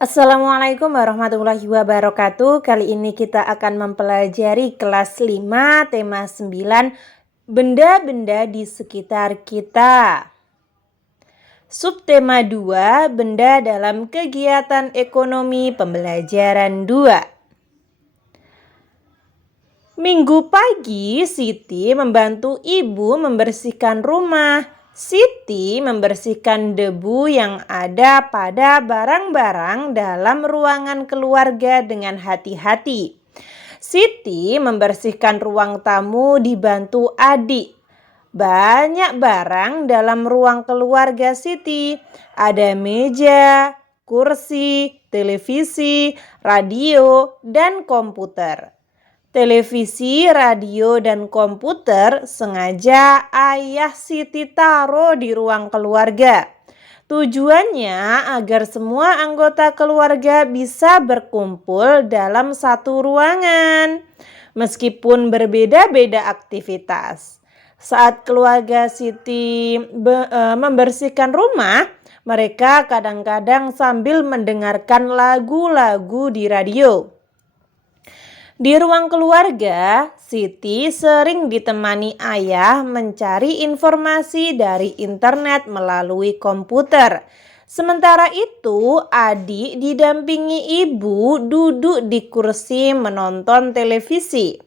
Assalamualaikum warahmatullahi wabarakatuh. Kali ini kita akan mempelajari kelas 5 tema 9 benda-benda di sekitar kita. Subtema 2 benda dalam kegiatan ekonomi pembelajaran 2. Minggu pagi Siti membantu ibu membersihkan rumah. Siti membersihkan debu yang ada pada barang-barang dalam ruangan keluarga dengan hati-hati. Siti membersihkan ruang tamu dibantu adik. Banyak barang dalam ruang keluarga Siti. Ada meja, kursi, televisi, radio, dan komputer. Televisi, radio, dan komputer sengaja ayah Siti taruh di ruang keluarga. Tujuannya agar semua anggota keluarga bisa berkumpul dalam satu ruangan, meskipun berbeda-beda aktivitas. Saat keluarga Siti membersihkan rumah, mereka kadang-kadang sambil mendengarkan lagu-lagu di radio. Di ruang keluarga, Siti sering ditemani ayah mencari informasi dari internet melalui komputer. Sementara itu, adik didampingi ibu duduk di kursi menonton televisi.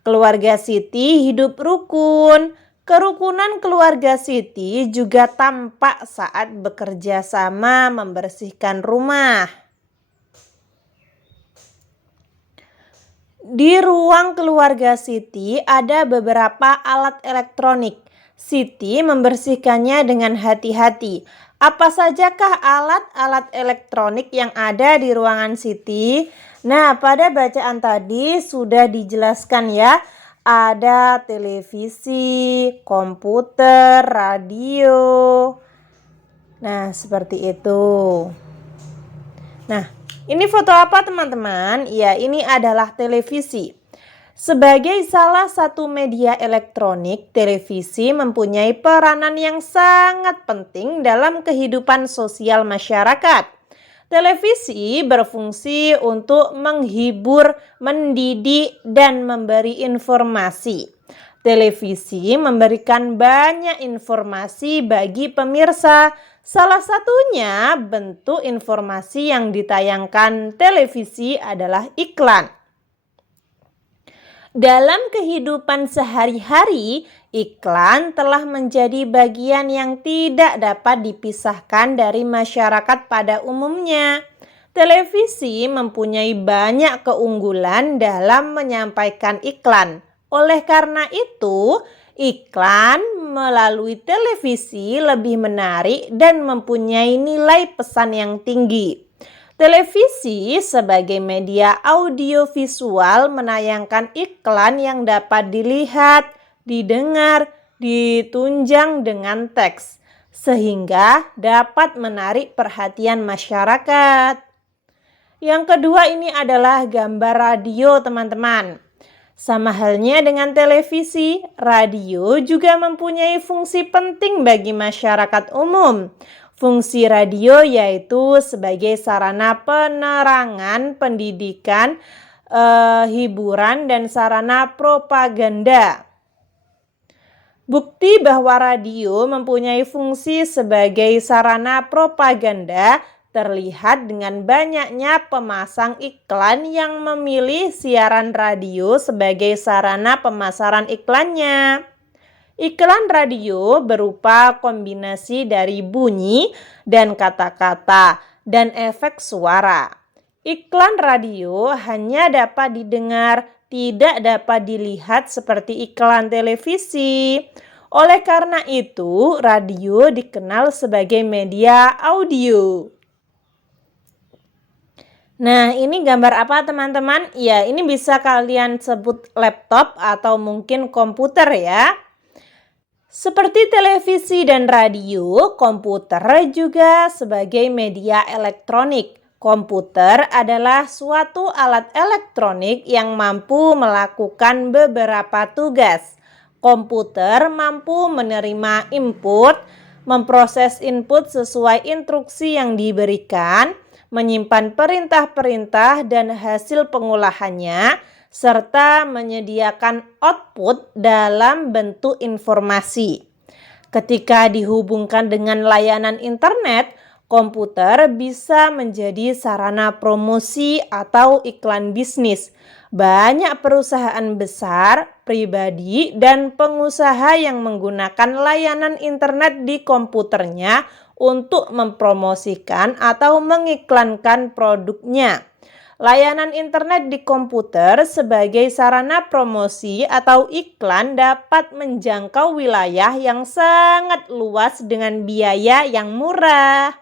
Keluarga Siti hidup rukun. Kerukunan keluarga Siti juga tampak saat bekerja sama membersihkan rumah. Di ruang keluarga Siti ada beberapa alat elektronik. Siti membersihkannya dengan hati-hati. Apa sajakah alat-alat elektronik yang ada di ruangan Siti? Nah, pada bacaan tadi sudah dijelaskan ya. Ada televisi, komputer, radio. Nah, seperti itu. Nah, ini foto apa teman-teman? Ya, ini adalah televisi. Sebagai salah satu media elektronik, televisi mempunyai peranan yang sangat penting dalam kehidupan sosial masyarakat. Televisi berfungsi untuk menghibur, mendidik, dan memberi informasi. Televisi memberikan banyak informasi bagi pemirsa. Salah satunya bentuk informasi yang ditayangkan televisi adalah iklan. Dalam kehidupan sehari-hari, iklan telah menjadi bagian yang tidak dapat dipisahkan dari masyarakat pada umumnya. Televisi mempunyai banyak keunggulan dalam menyampaikan iklan. Oleh karena itu, iklan melalui televisi lebih menarik dan mempunyai nilai pesan yang tinggi. Televisi sebagai media audiovisual menayangkan iklan yang dapat dilihat, didengar, ditunjang dengan teks, sehingga dapat menarik perhatian masyarakat. Yang kedua ini adalah gambar radio, teman-teman. Sama halnya dengan televisi, radio juga mempunyai fungsi penting bagi masyarakat umum. Fungsi radio yaitu sebagai sarana penerangan, pendidikan, hiburan, dan sarana propaganda. Bukti bahwa radio mempunyai fungsi sebagai sarana propaganda terlihat dengan banyaknya pemasang iklan yang memilih siaran radio sebagai sarana pemasaran iklannya. Iklan radio berupa kombinasi dari bunyi dan kata-kata dan efek suara. Iklan radio hanya dapat didengar, tidak dapat dilihat seperti iklan televisi. Oleh karena itu, radio dikenal sebagai media audio. Nah, ini gambar apa teman-teman? Ya, ini bisa kalian sebut laptop atau mungkin komputer ya. Seperti televisi dan radio, komputer juga sebagai media elektronik. Komputer adalah suatu alat elektronik yang mampu melakukan beberapa tugas. Komputer mampu menerima input, memproses input sesuai instruksi yang diberikan, menyimpan perintah-perintah dan hasil pengolahannya, serta menyediakan output dalam bentuk informasi. Ketika dihubungkan dengan layanan internet, komputer bisa menjadi sarana promosi atau iklan bisnis. Banyak perusahaan besar, pribadi, dan pengusaha yang menggunakan layanan internet di komputernya untuk mempromosikan atau mengiklankan produknya. Layanan internet di komputer sebagai sarana promosi atau iklan dapat menjangkau wilayah yang sangat luas dengan biaya yang murah.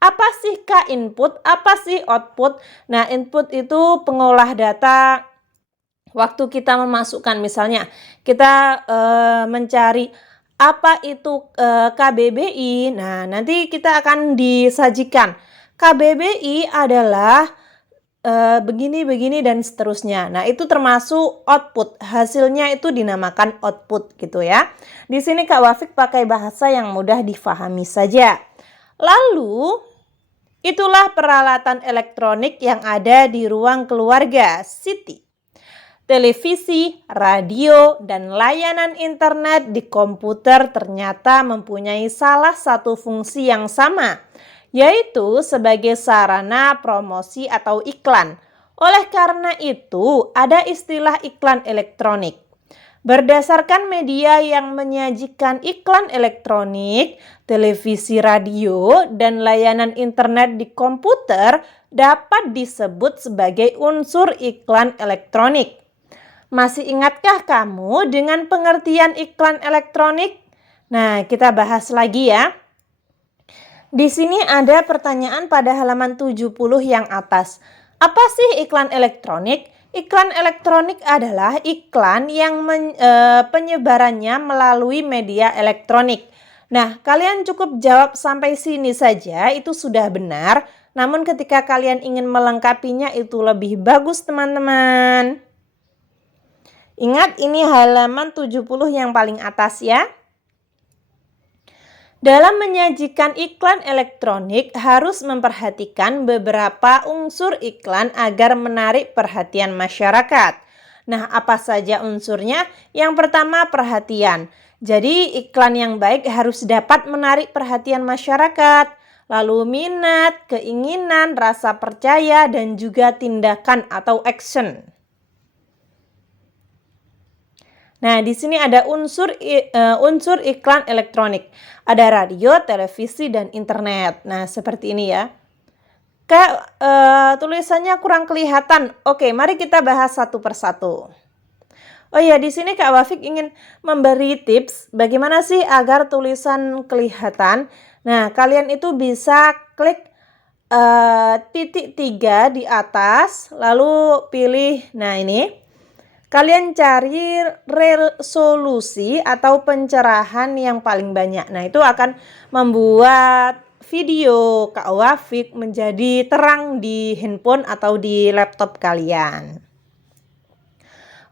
Apa sih Kak input? Apa sih output? Nah, input itu pengolah data. Waktu kita memasukkan, misalnya kita mencari apa itu KBBI. Nah, nanti kita akan disajikan KBBI adalah begini dan seterusnya. Nah, itu termasuk output. Hasilnya itu dinamakan output gitu ya. Di sini Kak Wafik pakai bahasa yang mudah difahami saja. Lalu, itulah peralatan elektronik yang ada di ruang keluarga Siti. Televisi, radio, dan layanan internet di komputer ternyata mempunyai salah satu fungsi yang sama, yaitu sebagai sarana promosi atau iklan. Oleh karena itu, ada istilah iklan elektronik. Berdasarkan media yang menyajikan iklan elektronik, televisi, radio, dan layanan internet di komputer dapat disebut sebagai unsur iklan elektronik. Masih ingatkah kamu dengan pengertian iklan elektronik? Nah, kita bahas lagi ya. Di sini ada pertanyaan pada halaman 70 yang atas. Apa sih iklan elektronik? Iklan elektronik adalah iklan yang penyebarannya melalui media elektronik. Nah, kalian cukup jawab sampai sini saja, itu sudah benar. Namun ketika kalian ingin melengkapinya itu lebih bagus, teman-teman. Ingat, ini halaman 70 yang paling atas ya. Dalam menyajikan iklan elektronik harus memperhatikan beberapa unsur iklan agar menarik perhatian masyarakat. Nah, apa saja unsurnya? Yang pertama, perhatian. Jadi, iklan yang baik harus dapat menarik perhatian masyarakat. Lalu minat, keinginan, rasa percaya, dan juga tindakan atau action. Nah, di sini ada unsur iklan elektronik. Ada radio, televisi, dan internet. Nah, seperti ini ya. Kak, tulisannya kurang kelihatan. Oke, mari kita bahas satu persatu. Oh iya, di sini Kak Wafik ingin memberi tips bagaimana sih agar tulisan kelihatan. Nah, kalian itu bisa klik titik 3 di atas, lalu pilih, nah ini. Kalian cari resolusi atau pencerahan yang paling banyak. Nah, itu akan membuat video Kak Wafik menjadi terang di handphone atau di laptop kalian.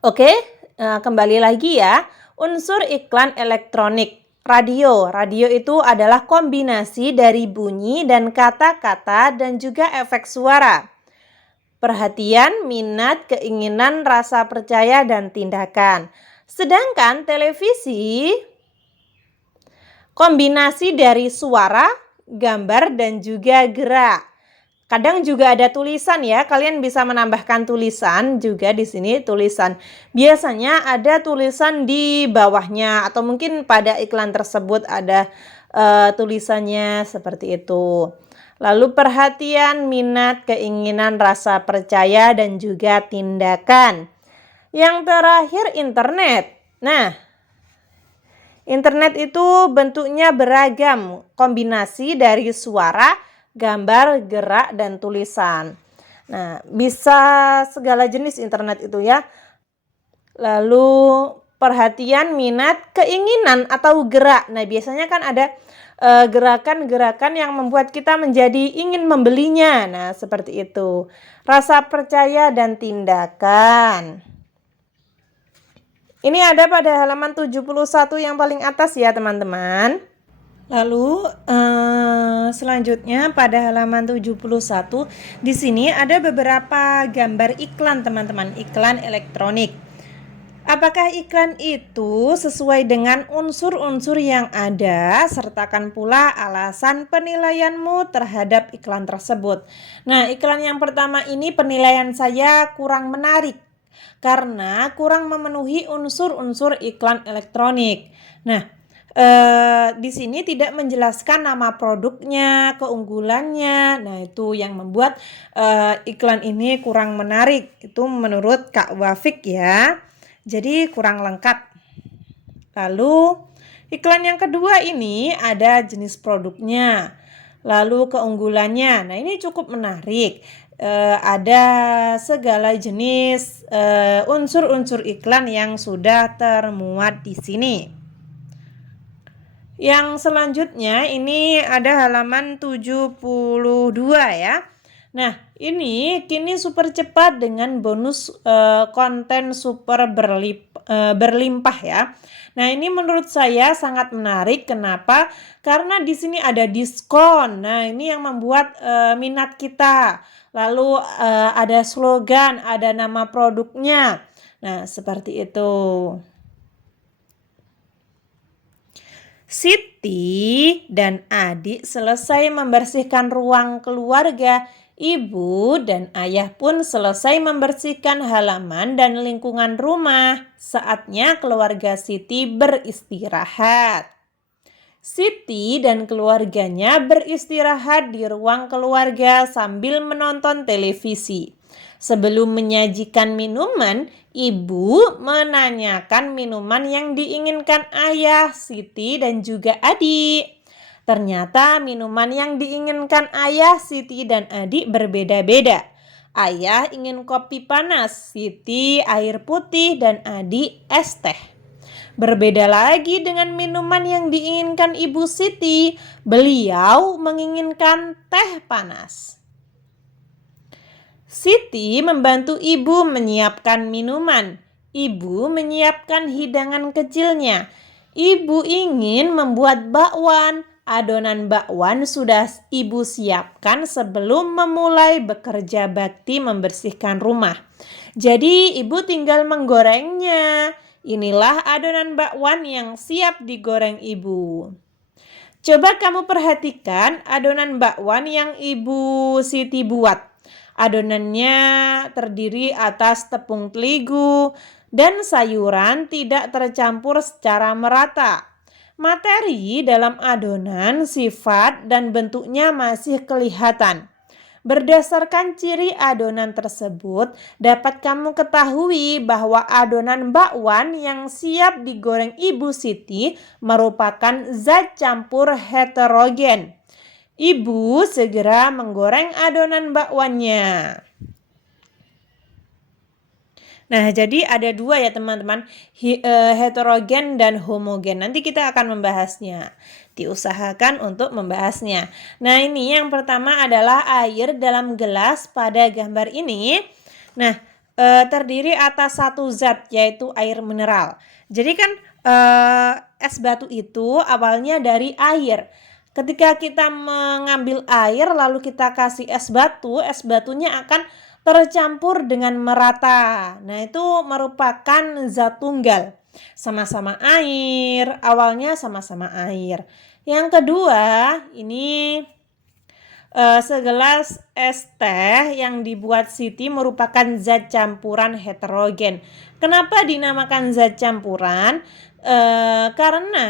Oke, kembali lagi ya. Unsur iklan elektronik. Radio. Radio itu adalah kombinasi dari bunyi dan kata-kata dan juga efek suara. Perhatian, minat, keinginan, rasa percaya, dan tindakan. Sedangkan televisi kombinasi dari suara, gambar, dan juga gerak. Kadang juga ada tulisan ya, kalian bisa menambahkan tulisan juga di sini tulisan. Biasanya ada tulisan di bawahnya atau mungkin pada iklan tersebut ada tulisannya seperti itu. Lalu perhatian, minat, keinginan, rasa percaya, dan juga tindakan. Yang terakhir internet. Nah, internet itu bentuknya beragam, kombinasi dari suara, gambar, gerak, dan tulisan. Nah, bisa segala jenis internet itu ya. Lalu perhatian, minat, keinginan, atau gerak. Nah, biasanya kan ada gerakan-gerakan yang membuat kita menjadi ingin membelinya. Nah, seperti itu. Rasa percaya dan tindakan. Ini ada pada halaman 71 yang paling atas ya, teman-teman. Lalu selanjutnya pada halaman 71 di sini ada beberapa gambar iklan teman-teman, iklan elektronik. Apakah iklan itu sesuai dengan unsur-unsur yang ada? Sertakan pula alasan penilaianmu terhadap iklan tersebut. Nah, iklan yang pertama ini penilaian saya kurang menarik karena kurang memenuhi unsur-unsur iklan elektronik. Nah, di sini tidak menjelaskan nama produknya, keunggulannya. Nah, itu yang membuat iklan ini kurang menarik. Itu menurut Kak Wafik ya. Jadi kurang lengkap. Lalu iklan yang kedua ini ada jenis produknya, lalu keunggulannya. Nah, ini cukup menarik. Ada segala jenis unsur-unsur iklan yang sudah termuat di sini. Yang selanjutnya ini ada halaman 72 ya. Nah, ini kini super cepat dengan bonus konten super berlimpah ya. Nah, ini menurut saya sangat menarik. Kenapa? Karena di sini ada diskon. Nah, ini yang membuat minat kita. Lalu ada slogan, ada nama produknya. Nah, seperti itu. Siti dan adik selesai membersihkan ruang keluarga. Ibu dan ayah pun selesai membersihkan halaman dan lingkungan rumah. Saatnya keluarga Siti beristirahat. Siti dan keluarganya beristirahat di ruang keluarga sambil menonton televisi. Sebelum menyajikan minuman, ibu menanyakan minuman yang diinginkan ayah, Siti, dan juga adik. Ternyata minuman yang diinginkan ayah, Siti, dan adik berbeda-beda. Ayah ingin kopi panas, Siti air putih, dan adik es teh. Berbeda lagi dengan minuman yang diinginkan Ibu Siti. Beliau menginginkan teh panas. Siti membantu ibu menyiapkan minuman. Ibu menyiapkan hidangan kecilnya. Ibu ingin membuat bakwan. Adonan bakwan sudah ibu siapkan sebelum memulai bekerja bakti membersihkan rumah. Jadi ibu tinggal menggorengnya. Inilah adonan bakwan yang siap digoreng ibu. Coba kamu perhatikan adonan bakwan yang Ibu Siti buat. Adonannya terdiri atas tepung terigu dan sayuran tidak tercampur secara merata. Materi dalam adonan, sifat dan bentuknya masih kelihatan. Berdasarkan ciri adonan tersebut, dapat kamu ketahui bahwa adonan bakwan yang siap digoreng Ibu Siti merupakan zat campur heterogen. Ibu segera menggoreng adonan bakwannya. Nah, jadi ada dua ya teman-teman, heterogen dan homogen. Nanti kita akan membahasnya. Diusahakan untuk membahasnya. Nah, ini yang pertama adalah air dalam gelas pada gambar ini. Nah, terdiri atas satu zat yaitu air mineral. Jadi kan es batu itu awalnya dari air. Ketika kita mengambil air lalu kita kasih es batunya akan tercampur dengan merata. Nah, itu merupakan zat tunggal. Sama-sama air, awalnya sama-sama air. Yang kedua, ini segelas es teh yang dibuat Siti merupakan zat campuran heterogen. Kenapa dinamakan zat campuran? Karena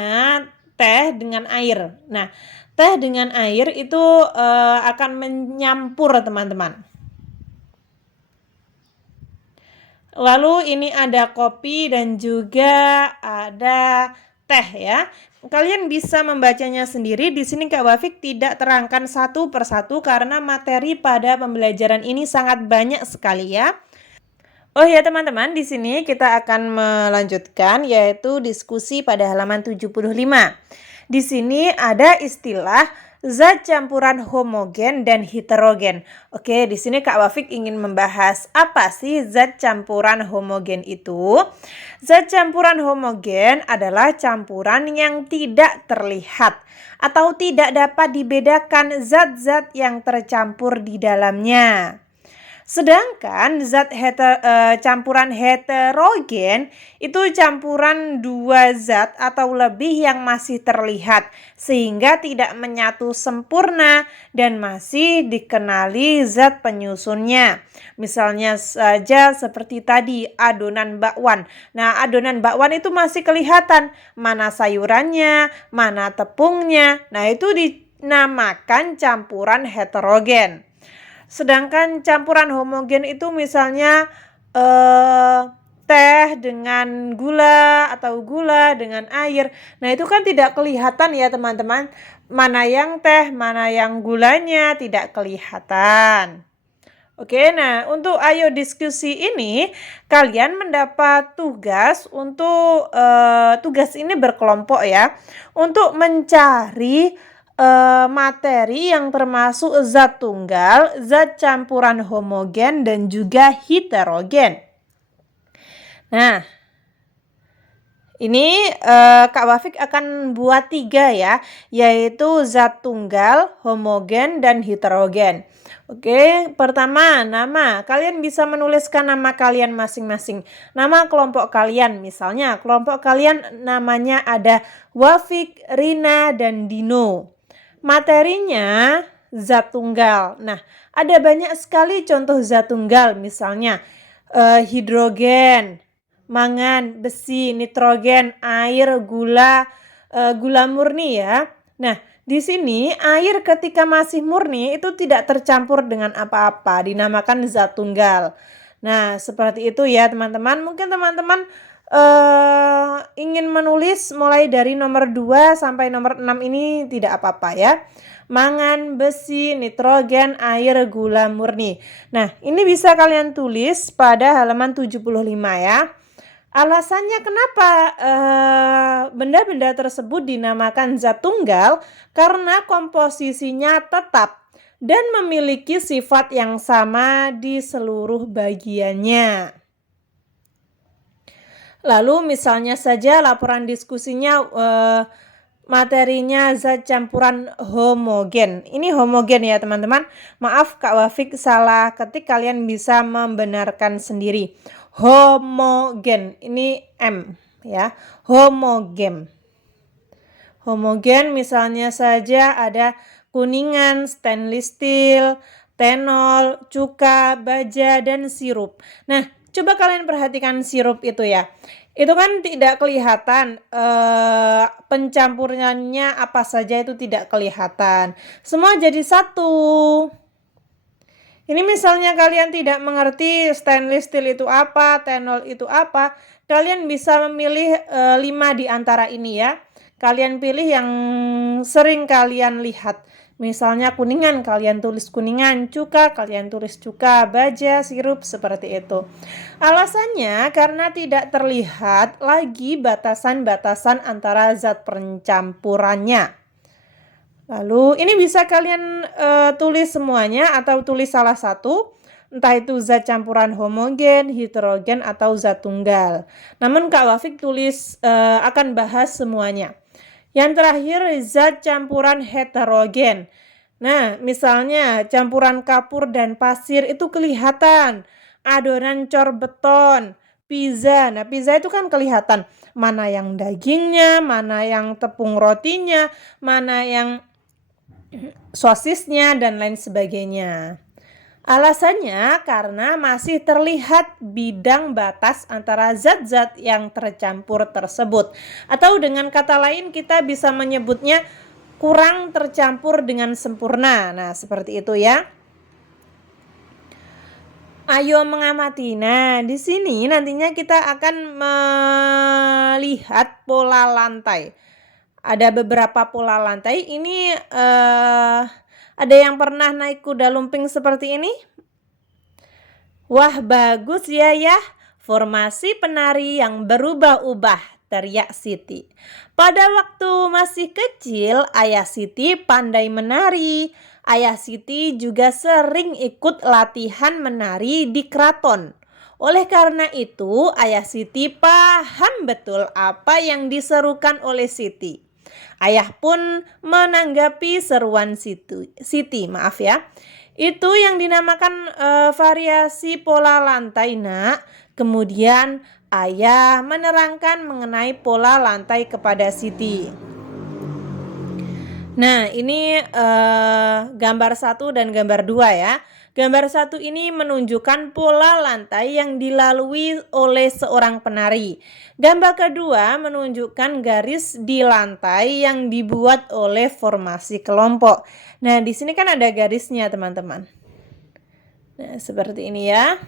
teh dengan air. Nah, teh dengan air itu akan menyampur teman-teman. Lalu ini ada kopi dan juga ada teh ya. Kalian bisa membacanya sendiri. Di sini Kak Wafik tidak terangkan satu persatu karena materi pada pembelajaran ini sangat banyak sekali ya. Oh ya teman-teman, di sini kita akan melanjutkan yaitu diskusi pada halaman 75. Di sini ada istilah zat campuran homogen dan heterogen. Oke, di sini Kak Wafik ingin membahas apa sih zat campuran homogen itu? Zat campuran homogen adalah campuran yang tidak terlihat atau tidak dapat dibedakan zat-zat yang tercampur di dalamnya. Sedangkan campuran heterogen itu campuran dua zat atau lebih yang masih terlihat sehingga tidak menyatu sempurna dan masih dikenali zat penyusunnya. Misalnya saja seperti tadi adonan bakwan. Nah, adonan bakwan itu masih kelihatan mana sayurannya, mana tepungnya. Nah, itu dinamakan campuran heterogen. Sedangkan campuran homogen itu misalnya teh dengan gula atau gula dengan air. Nah, itu kan tidak kelihatan ya teman-teman. Mana yang teh, mana yang gulanya tidak kelihatan. Oke, nah untuk ayo diskusi ini kalian mendapat tugas untuk tugas ini berkelompok ya. Untuk mencari materi yang termasuk zat tunggal, zat campuran homogen, dan juga heterogen. Nah, ini Kak Wafik akan buat 3 ya, yaitu zat tunggal, homogen, dan heterogen. Oke, pertama nama. Kalian bisa menuliskan nama kalian masing-masing. Nama kelompok kalian, misalnya kelompok kalian namanya ada Wafik, Rina, dan Dino. Materinya zat tunggal. Nah, ada banyak sekali contoh zat tunggal, misalnya hidrogen, mangan, besi, nitrogen, air, gula, gula murni ya. Nah, di sini air ketika masih murni itu tidak tercampur dengan apa-apa, dinamakan zat tunggal. Nah, seperti itu ya teman-teman. Mungkin teman-teman ingin menulis mulai dari nomor 2 sampai nomor 6 ini tidak apa-apa ya. Mangan, besi, nitrogen, air, gula murni. Nah, ini bisa kalian tulis pada halaman 75 ya. Alasannya kenapa benda-benda tersebut dinamakan zat tunggal? Karena komposisinya tetap dan memiliki sifat yang sama di seluruh bagiannya. Lalu misalnya saja laporan diskusinya materinya zat campuran homogen. Ini homogen ya teman-teman. Maaf Kak Wafik salah ketik, kalian bisa membenarkan sendiri. Homogen, ini M ya. Homogen. Homogen misalnya saja ada kuningan, stainless steel, tenol, cuka, baja, dan sirup. Nah, coba kalian perhatikan sirup itu ya. Itu kan tidak kelihatan pencampurannya apa saja, itu tidak kelihatan. Semua jadi satu. Ini misalnya kalian tidak mengerti stainless steel itu apa, tenol itu apa, kalian bisa memilih 5 di antara ini ya. Kalian pilih yang sering kalian lihat. Misalnya kuningan, kalian tulis kuningan, cuka, kalian tulis cuka, baja, sirup, seperti itu. Alasannya karena tidak terlihat lagi batasan-batasan antara zat pencampurannya. Lalu ini bisa kalian tulis semuanya atau tulis salah satu, entah itu zat campuran homogen, heterogen, atau zat tunggal. Namun Kak Wafik tulis akan bahas semuanya. Yang terakhir zat campuran heterogen. Nah, misalnya campuran kapur dan pasir itu kelihatan. Adonan cor beton, pizza. Nah, pizza itu kan kelihatan mana yang dagingnya, mana yang tepung rotinya, mana yang sosisnya, dan lain sebagainya. Alasannya karena masih terlihat bidang batas antara zat-zat yang tercampur tersebut. Atau dengan kata lain kita bisa menyebutnya kurang tercampur dengan sempurna. Nah, seperti itu ya. Ayo mengamati. Nah, di sini nantinya kita akan melihat pola lantai. Ada beberapa pola lantai. Ini ada yang pernah naik kuda lumping seperti ini? Wah, bagus ya. Formasi penari yang berubah-ubah. teriak Siti. Pada waktu masih kecil, ayah Siti pandai menari. Ayah Siti juga sering ikut latihan menari di keraton. Oleh karena itu, ayah Siti paham betul apa yang diserukan oleh Siti. Ayah pun menanggapi seruan Siti, maaf ya. Itu yang dinamakan variasi pola lantai, Nak. Kemudian ayah menerangkan mengenai pola lantai kepada Siti. Nah, ini gambar 1 dan gambar 2 ya. Gambar 1 ini menunjukkan pola lantai yang dilalui oleh seorang penari. Gambar kedua menunjukkan garis di lantai yang dibuat oleh formasi kelompok. Nah, di sini kan ada garisnya, teman-teman. Nah, seperti ini ya.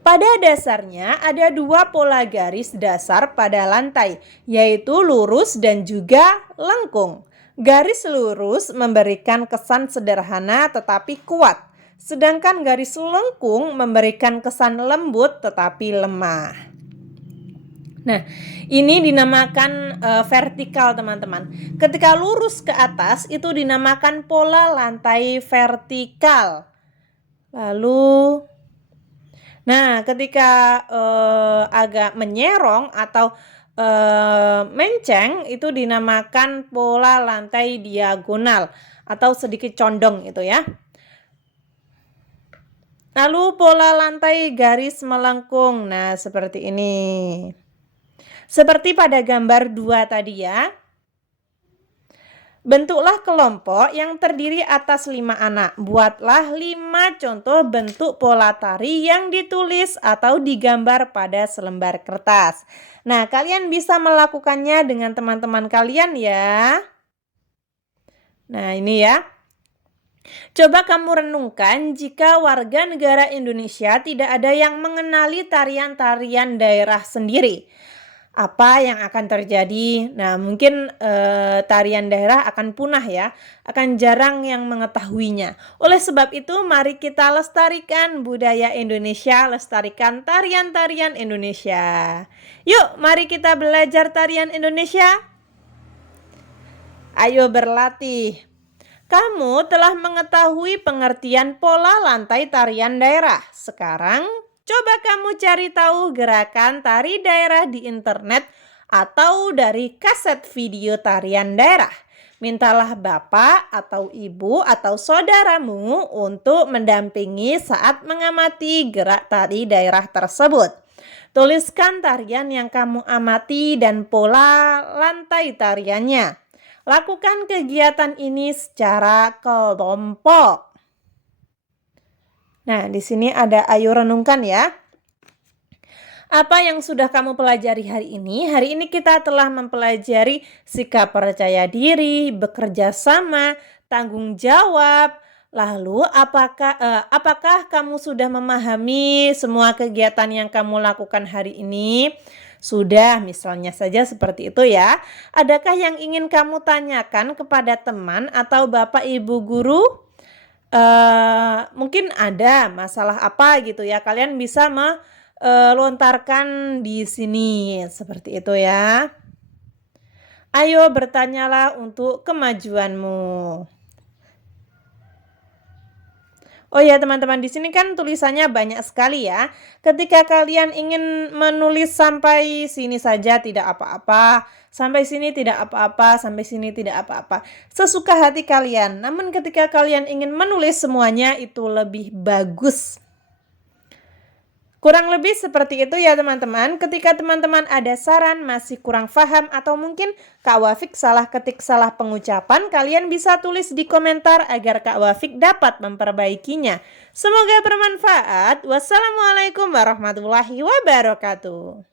Pada dasarnya ada 2 pola garis dasar pada lantai, yaitu lurus dan juga lengkung. Garis lurus memberikan kesan sederhana tetapi kuat, sedangkan garis lengkung memberikan kesan lembut tetapi lemah. Nah, ini dinamakan vertikal, teman-teman. Ketika lurus ke atas itu dinamakan pola lantai vertikal. Lalu ketika agak menyerong atau menceng itu dinamakan pola lantai diagonal atau sedikit condong itu ya. Lalu pola lantai garis melengkung. Nah, seperti ini. Seperti pada gambar 2 tadi ya. Bentuklah kelompok yang terdiri atas 5 anak. Buatlah 5 contoh bentuk pola tari yang ditulis atau digambar pada selembar kertas. Nah, kalian bisa melakukannya dengan teman-teman kalian ya. Nah, ini ya. Coba kamu renungkan jika warga negara Indonesia tidak ada yang mengenali tarian-tarian daerah sendiri. Apa yang akan terjadi? Nah, mungkin tarian daerah akan punah ya, akan jarang yang mengetahuinya. Oleh sebab itu, mari kita lestarikan budaya Indonesia, lestarikan tarian-tarian Indonesia. Yuk, mari kita belajar tarian Indonesia. Ayo berlatih. Kamu telah mengetahui pengertian pola lantai tarian daerah. Sekarang, coba kamu cari tahu gerakan tari daerah di internet atau dari kaset video tarian daerah. Mintalah bapak atau ibu atau saudaramu untuk mendampingi saat mengamati gerak tari daerah tersebut. Tuliskan tarian yang kamu amati dan pola lantai tariannya. Lakukan kegiatan ini secara kelompok. Nah, di sini ada ayo renungkan ya. Apa yang sudah kamu pelajari hari ini? Hari ini kita telah mempelajari sikap percaya diri, bekerja sama, tanggung jawab. Lalu apakah kamu sudah memahami semua kegiatan yang kamu lakukan hari ini? Sudah, misalnya saja seperti itu ya. Adakah yang ingin kamu tanyakan kepada teman atau bapak ibu guru? Mungkin ada masalah apa gitu ya. Kalian bisa melontarkan di sini seperti itu ya. Ayo bertanyalah untuk kemajuanmu. Oh ya teman-teman, di sini kan tulisannya banyak sekali ya. Ketika kalian ingin menulis sampai sini saja tidak apa-apa, sampai sini tidak apa-apa, sampai sini tidak apa-apa. Sesuka hati kalian. Namun ketika kalian ingin menulis semuanya itu lebih bagus. Kurang lebih seperti itu ya teman-teman. Ketika teman-teman ada saran, masih kurang paham atau mungkin Kak Wafik salah ketik, salah pengucapan, kalian bisa tulis di komentar agar Kak Wafik dapat memperbaikinya. Semoga bermanfaat. Wassalamualaikum warahmatullahi wabarakatuh.